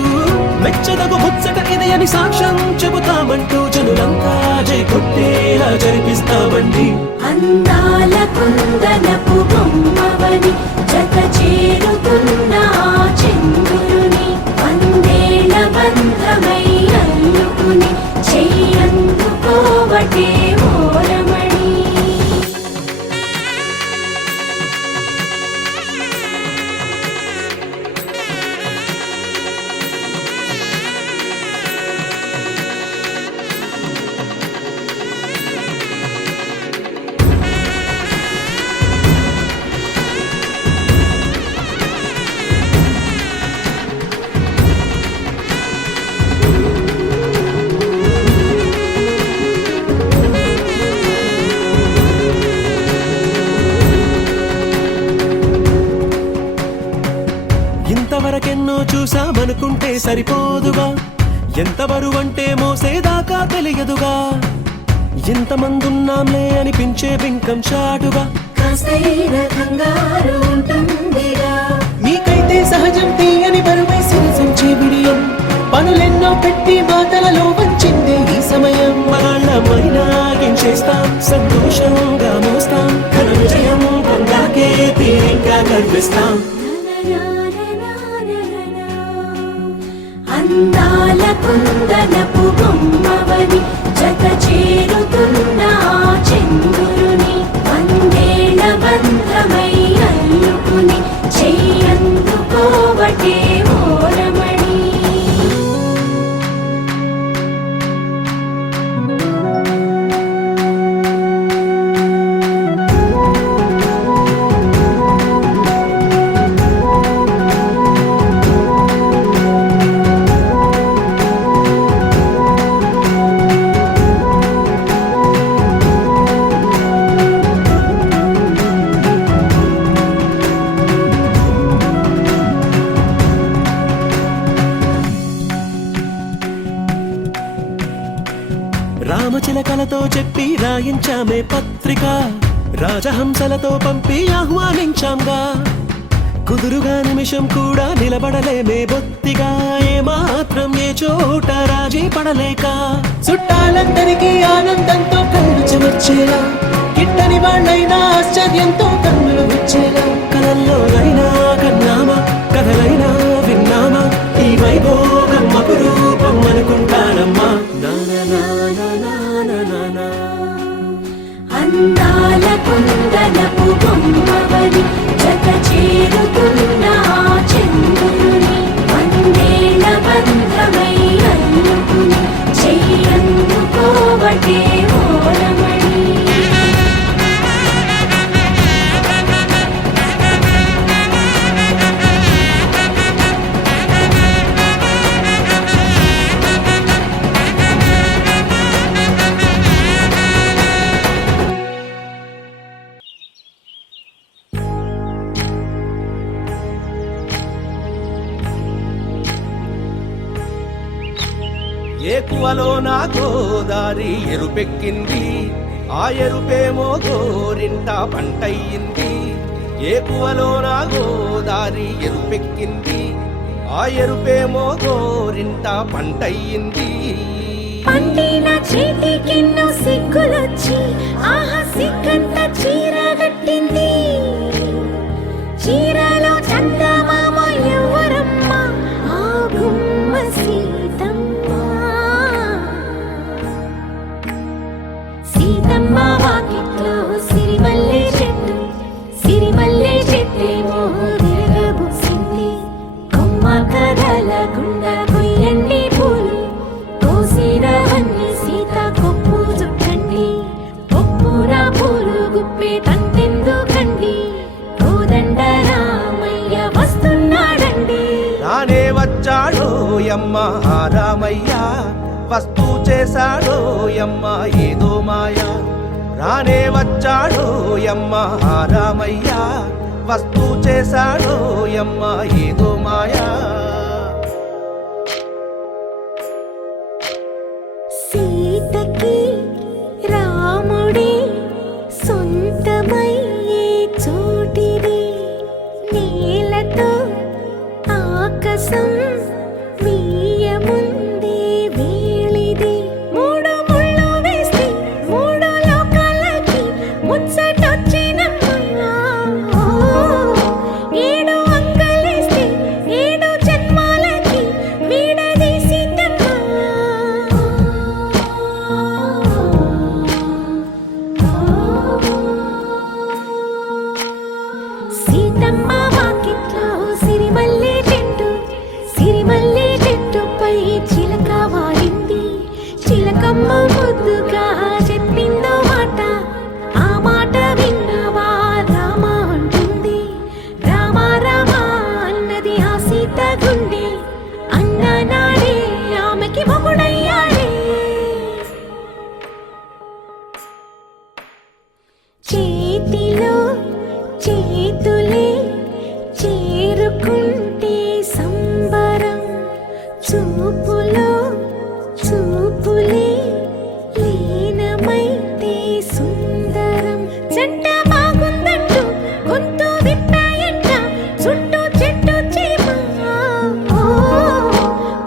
మెచ్చదగు ముచ్చట ఇది అని సాక్ష్యం చెబుతామంటూ జనులంతా జై కొట్టేలా జరిపిస్తామండి అందాల కుందనపు బొమ్మవని జత చేరుతున్న ఆ చంద్రుని వందేళ్ల బంధమై అల్లుకుని చెయ్యందుకోవటే ఓరమణి ఇంతవరకెన్నో చూసామనుకుంటే సరిపోదుగా ఎంత బరువంటే మోసేదాకా తెలియదుగా ఎంతమందున్నాంలే అనిపించే బింకం చాటుగా మీకైతే సహజం తీయని బరువై సిరిసించే బిడియం పనులెన్నో పెట్టి మాటలలో వంచిందే ఈ సమయం మనాళ్ళమైనా గించేస్తాం సంతోషంగా మోస్తాం ఘన విజయం పొందాకే తీరిగ్గా కనిపిస్తాం అందాల కుందనపు బొమ్మవని జత చేరుతున్న ఆ చంద్రుని వందేళ్ల బంధమై అల్లుకుని చెయ్యందుకోవటే ఓరమణి రామచిలకలతో చెప్పి రాయించామే పత్రిక, రాజహంసలతో పంపి ఆహ్వానించాంగా. కుదురుగా నిమిషం కూడా నిలబడలేమే బొత్తిగా, ఏమాత్రం ఏ చోట రాజీ పడలేక. చుట్టాలందరికీ ఆనందంతో కళ్ళు చెమర్చేలా, గిట్టని వాళ్ళైనా ఆశ్చర్యంతో కన్నులు వచ్చేలా. కలల్లోనైనా కన్నామా, కథలైనా విన్నామా, ఈ వైభోగం అపురూపం అనుకుంటానమ్మా. అందాల కుందనపు బొమ్మవని జత చేరుతున్న ఆ చంద్రుని, వందేళ్ల బంధమై అల్లుకుని చెయ్యందుకోవటే ఓరమణి. ఏకువలో నా గోదారి ఎరుపెక్కింది, ఆ ఎరుపేమో గోరింట పంటయ్యింది. ఏకువలో నా గోదారి ఎరుపెక్కింది, ఆ ఎరుపేమో గోరింట పంటయ్యింది. పండిన చేతికెన్నో సిగ్గులొచ్చి ఆహా సిగ్గంత చీర కట్టింది. చీరలో చందమామ ఎవరమ్మ, ఆ గుమ్మ సీతమ్మ. సీతమ్మ వాకిట్లో సిరిమల్లె చెట్టు, సిరిమల్లె చెట్టేమో విరగబూసింది. కొమ్మ కదలకుండా కొయ్యండి పూలు, కోసినవన్నీ సీత కొప్పు చుట్టండి. కొప్పున పూలు గుప్పే తంతెందుకండి, కోదండ రామయ్య వస్తున్నాడండి. రానే వచ్చాడో యమ్మ ఆ రామయ్య, వస్తూ చేశాడో యమ్మ ఏదో మాయా. రానే వచ్చాడో యమ్మ ఆ రామయ్య, వస్తూ చేశాడో యమ్మ ఏదో మాయా. సీతకి రాముడే సొంతమయ్యే చోటిది, నేలతో ఆకాశం వీయముందే వేళిది. మూడు ముళ్ళు వేస్తే మూడు లోకాలకి ముచ్చటొచ్చినమ్మా. ఏడు అంగలేస్తే ఏడు జన్మాలకి వీడదీసిద్దమ్మా. సీతమ్మ వాకిట్లో సిరిమల్లె చెట్టు, సిరిమల్లె చెట్టుపై చిలక వాలింది. చిలకమ్మ ముద్దుగా చెప్పిందో మాట, ఆ మాట విన్నవా రామ అంటుంది. రామ రామ అన్నది ఆ సీత గుండె, అన్న నాడే ఆమెకి మొగుడయ్యాడే. చేతిలో చేతులే చేరుకుంటే సంబరం, చూపులో చూపులే లీనమైతే సుందరం. జంట బాగుందంటూ గొంతు విప్పాయంట చుట్టూ చెట్టు చీమ.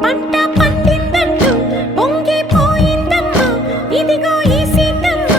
పంట పండిందంటూ పొంగిపోయిందమ్మా, ఇదిగో ఈ సీతమ్మ.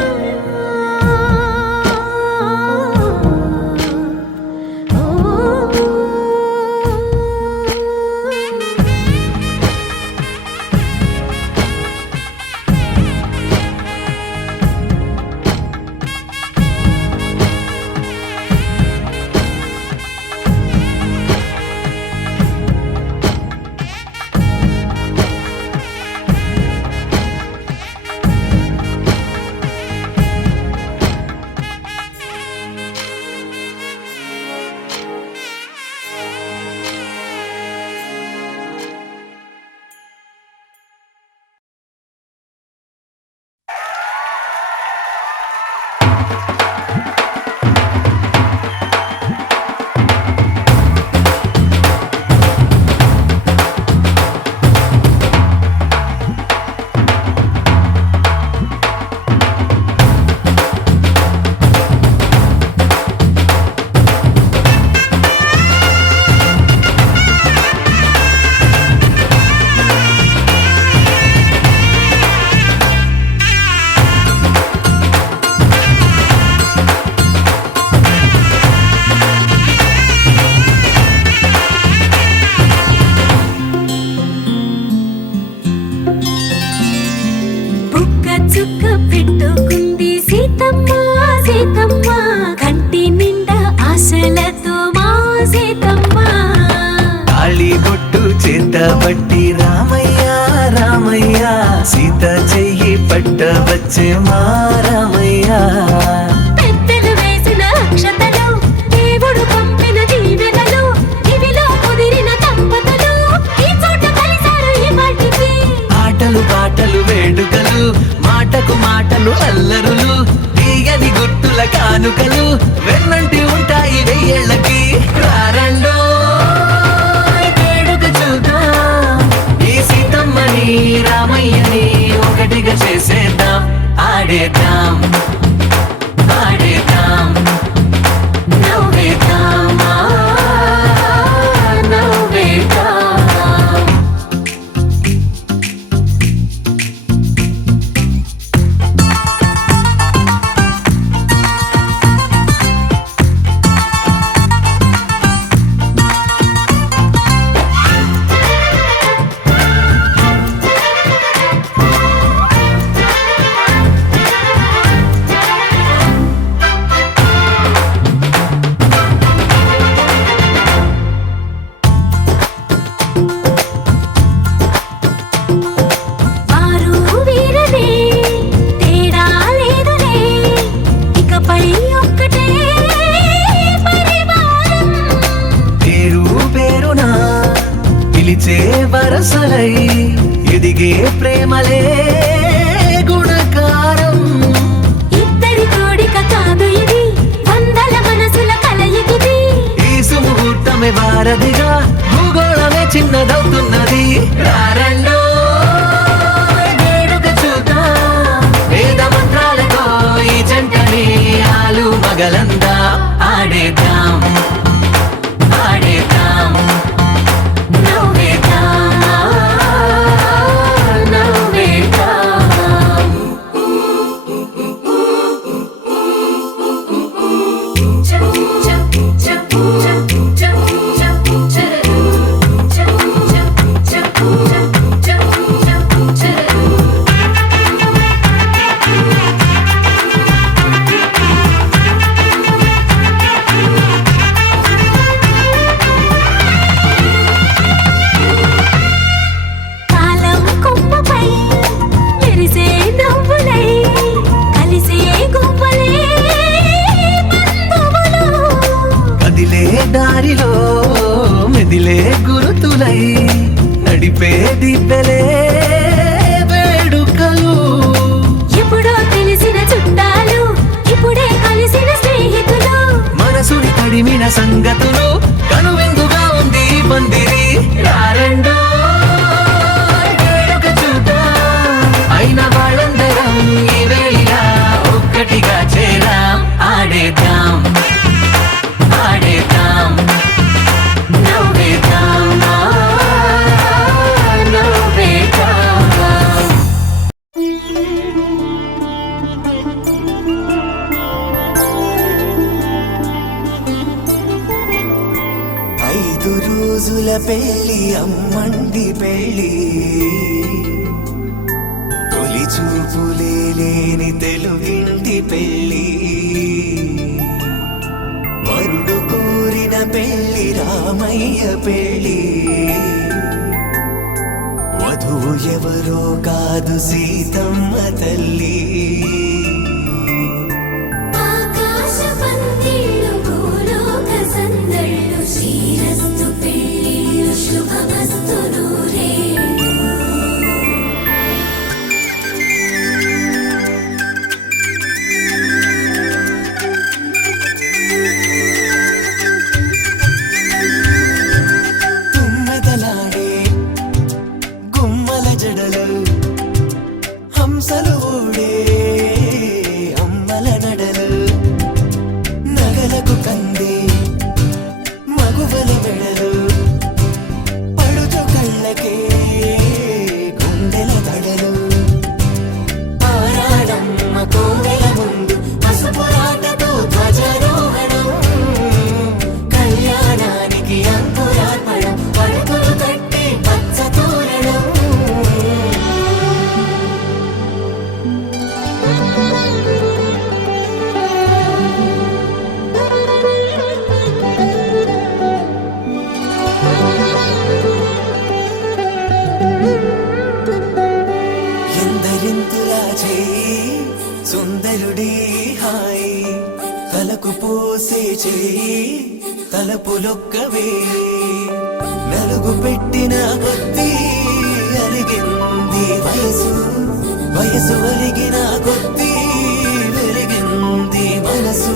పెట్టుకుంది సీతమ్మ సీతమ్మ కంటి నిండా ఆశలతో మా సీతమ్మ తాళి బొట్టు చేత పట్టి రామయ్య రామయ్య సీత చెయ్యి పట్ట వచ్చే మా రామయ్య పెద్దలు వేసిన అక్షతలు దేవుడు పంపిన దీవెనలు ఇవిలో కుదిరిన దంపతులు ఈ చోట కలిసారు ఈ మాటికి ఆటలు పాటలు వేడుకలు మాటకు మాటలు అల్లరులు తీయని గుర్తుల కానుకలు వెన్నంటి ఉంటాయి వెయ్యేళ్ళకి రారండో వేడుక చూద్దాం ఈ సీతమ్మని రామయ్యని ఒకటిగా చేసేద్దాం ఆడేద్దాం ఆడేద్దాం నవ్వేద్దాం నవ్వేద్దాం వారు వీరనే తేడా లేదులే ఇకపై ఒక్కటే పరివారం పేరు పేరునా పిలిచే వరసలై ఎదిగే ప్రేమలే గుణకారం ఇద్దరి కోడిక కాదు ఇది వందల మనసుల కలయికిది ఈ సుముహూర్తమే వారధిగా భూగోళమే చిన్నదవుతున్నది రారండో వేడుక చూద్దాం వేద మంత్రాలతో ఈ జంటని ఆలు మగలందా ఆడేద్దాం ఆడేద్దాం నవ్వేద్దాం నవ్వేద్దాం కాలం కొమ్మపై మెరిసే నవ్వులై కలిసే గువ్వలే బంధువులు కదిలే దారిలో మెదిలే గురుతులై నడిపే దిబ్బెలే వేడుకలు ఎప్పుడో తెలిసిన చుట్టాలు ఇప్పుడే కలిసిన స్నేహితులు మనసుని తడిమిన సంగతులు కనువిందుగా ఉంది ఈ పందిరి రారండో వేడుక చూద్దాం అయిన వాళ్ళందరం ఈ వేళ ఒక్కటిగా చేరాం ఆడేద్దాం ఆడేద్దాం నవ్వేద్దాం నవ్వేద్దాం ఐదు రోజుల పెళ్లి అమ్మండి పెళ్లి తొలి చూపులే లేని తెలుగింటి పెళ్లి వరుడు కోరిన పెళ్లి రామయ్య పెళ్లి వధువు ఎవరో కాదు సీతమ్మ తల్లి ఆకాశ పందిళ్ళు భూలోక సందళ్ళు శ్రీరస్తు పెళ్ళిళ్ళు శుభమస్తు నూరేళ్ళు తుమ్మెదలాడే గుమ్మల జడలు హంసలు ఓడే సుందరుడే హాయి తలకు పోసే చేయి తలపులొక్కవే నలుగు పెట్టిన కొద్దీ అలిగింది వయసు వయసు ఒలిగిన కొద్దీ వెలిగింది మనసు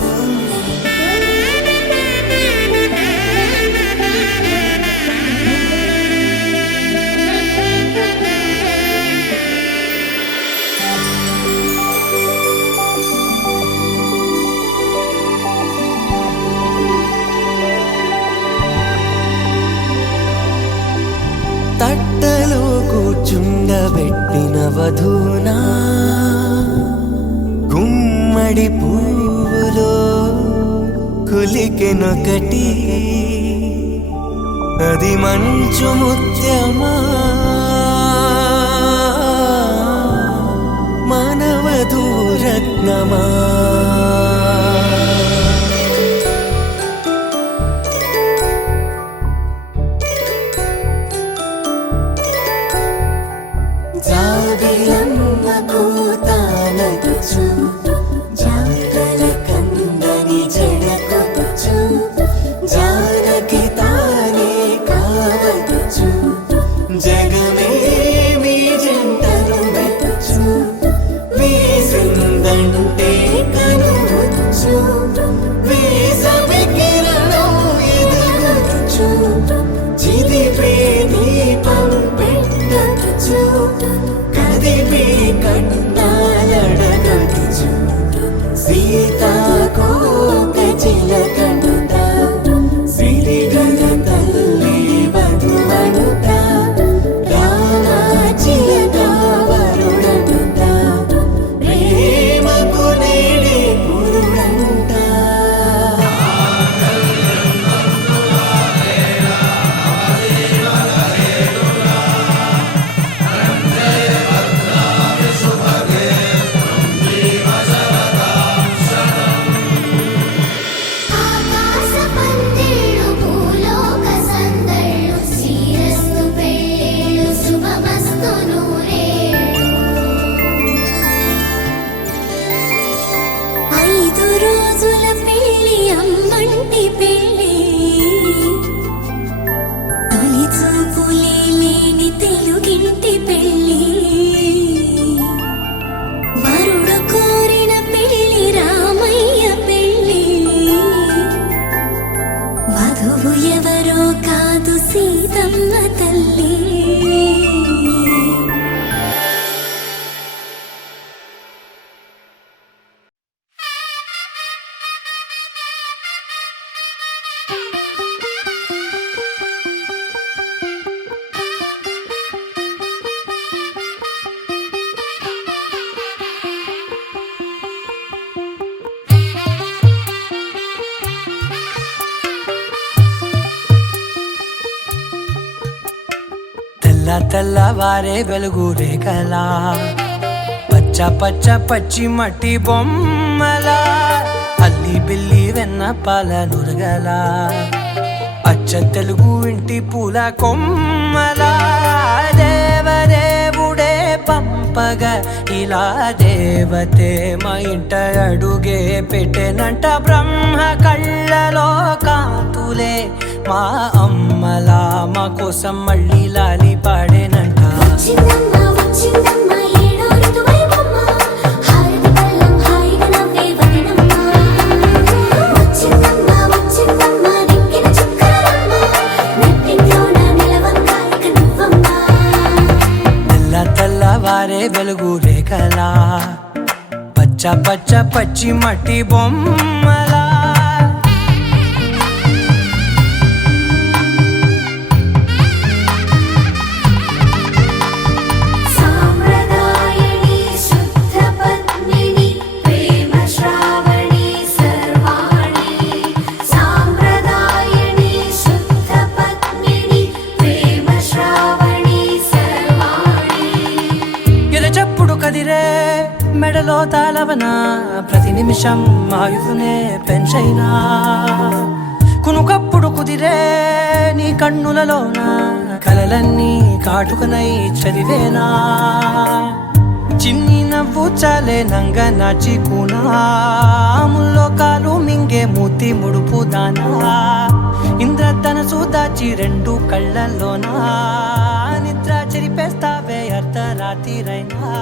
తట్టలో కూర్చుండబెట్టిన వధూనా గుమ్మడి పువ్వులో కులికెనొకటి అది మంచు ముత్యమా మానవధూరత్నమా జాబిలమ్మ కూతానగుచు జాగల కందని జడకొచ్చు జానకి తానే కావదుచు జగమే మీ జంటను వెతుచు వీసిందంటే కనువచ్చు వీసవి కిరణం ఎదుగుచు చిదిపే దీపం పెట్టచ్చు కదిపి కండాలడగచ్చు సీతాకోక చిలకంట సిరిగల తల్లి వధువనుట రామాచిలక వరుడనుట ప్రేమకు నేడే పురుడంట ఆకాశ పందిళ్ళు భూలోక సందళ్ళు శ్రీరస్తు పెళ్ళిళ్ళు శుభమస్తు నూరేళ్ళు 5 రోజుల పెళ్ళి అమ్మంటి పెళ్ళి తొలి చూపులే లేని తెలుగింటి పెళ్ళి వరుడు కోరిన పెళ్ళి రామయ్య పెళ్ళి వధువు ఎవరో కాదు సీతమ్మ తల్లి తెల్ల తెల్లవారే వెలుగు రేఖలా పచ్చ పచ్చ పచ్చి మట్టి బొమ్మలా అల్లి బిల్లి వెన్న పాల నురగలా అచ్చ తెలుగు ఇంటి పూల కొమ్మలా దేవదేవుడే పంపగా ఇలా దేవతే మా ఇంట అడుగే పెట్టెనంట బ్రహ్మ కళ్ళలో కాంతులే మా అమ్మలా మా కోసం మళ్ళీ లాలి పాడేనంట వచ్చిందమ్మ వచ్చిందమ్మ ఏడో ఋతువైవమ్మ హారతి పళ్ళం హాయిగా నవ్వే వదనమ్మ వచ్చిందమ్మ వచ్చిందమ్మ దిక్కిన చుక్కలమ్మ నెట్టింట్లోన నిలవంగా ఇక నువ్వమ్మ తెల్ల తెల్లవారే వెలుగు రేఖలా పచ్చ పచ్చ పచ్చి మట్టి బొమ్మలా సాంప్రదాయని శుద్ధ పద్మిని ప్రేమ శ్రావణి సర్వాణి సాంప్రదాయని శుద్ధ పద్మిని ప్రేమ శ్రావణి సర్వాణి ఎరచప్పుడు కదిరే మెడలో తాళవన ప్రతి నిమిషం ఆయుధునే పెంచైనా కునుకప్పుడు కుదిరే నీ కన్నులలోన కలలన్నీ కాటుకనై చదివేనా చిన్ని నవ్వు చాలే నంగ నాచి కూనా ముల్లో కాలు మింగే మూతి ముడుపు దానా ఇంద్రధనసు దాచి రెండు కళ్ళల్లోనా నిద్ర చెరిపేస్తావే అర్ధరాత్రిరైనా